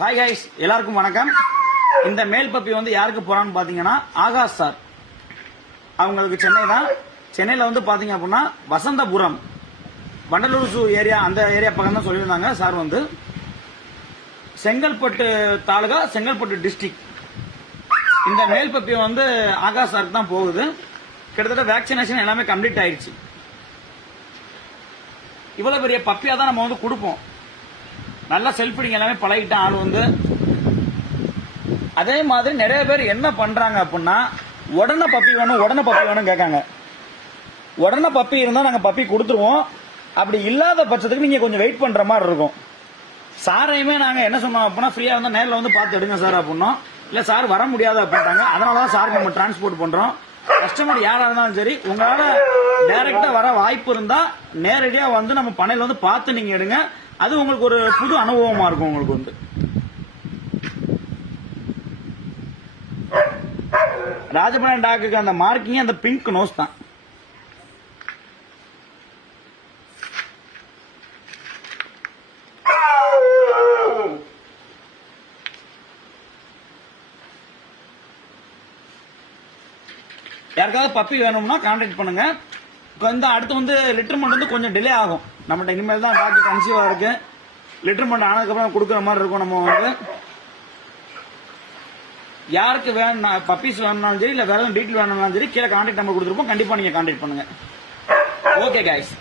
Hi guys, எல்லாருக்கும் வணக்கம். இந்த மேல் பப்பி வந்து யாருக்கு போறான்னு பாத்தீங்கன்னா ஆகாஷ் சார் அவங்களுக்கு சென்னை தான். சென்னையில வந்து பாத்தீங்க அப்படின்னா வசந்தபுரம் வண்டலூர் ஏரியா, அந்த ஏரியா பக்கம் தான் சொல்லியிருந்தாங்க. சார் வந்து செங்கல்பட்டு தாலுகா, செங்கல்பட்டு டிஸ்ட்ரிக்ட். இந்த மேல் பப்பி வந்து ஆகாஷ் சாருக்கு தான் போகுது. கிட்டத்தட்ட வேக்சினேஷன் எல்லாமே கம்ப்ளீட் ஆயிடுச்சு. இவ்வளவு பெரிய பப்பியா தான் நம்ம வந்து கொடுப்போம். நல்லா செல்ஃப் ஃபீடிங் எல்லாமே பழகிட்ட ஆள் வந்து. அதே மாதிரி நிறைய பேர் என்ன பண்றாங்க அப்படின்னா, உடனே பப்பி வேணும் கேட்காங்க. உடனே பப்பி இருந்தா நாங்க பப்பி கொடுத்துருவோம். அப்படி இல்லாத பட்சத்துக்கு நீங்க கொஞ்சம் வெயிட் பண்ற மாதிரி இருக்கும். சாரையுமே நாங்க என்ன சொன்னோம் அப்படின்னா, ஃப்ரீயா இருந்தா நேரில் வந்து பார்த்து எடுங்க சார் அப்படின்னோம். இல்ல சார் வர முடியாது அப்படின்ட்டாங்க. அதனாலதான் சார் நம்ம டிரான்ஸ்போர்ட் பண்றோம். கஸ்டமர் யாரா இருந்தாலும் சரி, உங்களால டைரக்டா வர வாய்ப்பு இருந்தா நேரடியா வந்து நம்ம பண்ணையில வந்து பார்த்து நீங்க எடுங்க. அது உங்களுக்கு ஒரு புது அனுபவமா இருக்கும். உங்களுக்கு வந்து ராஜபாளையம் டாக்குக்கு அந்த மார்க்கிங் அந்த பிங்க் நோஸ் தான். யாருக்காவது பப்பி வேணும்னா கான்டாக்ட் பண்ணுங்க. அடுத்து வந்து லிட்டர்மெண்ட் வந்து கொஞ்சம் டிலே ஆகும். நம்மகிட்ட இனிமேல் தான் டாக்டர் கன்சீவா இருக்கு. லிட்டர்மெண்ட் ஆனதுக்கப்புறம் கொடுக்குற மாதிரி இருக்கும். நம்ம வந்து யாருக்கு வேணும் பப்பீஸ் வேணும்னாலும் சரி, இல்ல வேற எதுவும் டீட்டெயில் வேணும்னாலும் சரி, கீழே கான்டாக்ட் நம்பர் கொடுத்துருப்போம். கண்டிப்பா நீங்க கான்டாக்ட் பண்ணுங்க. Okay guys.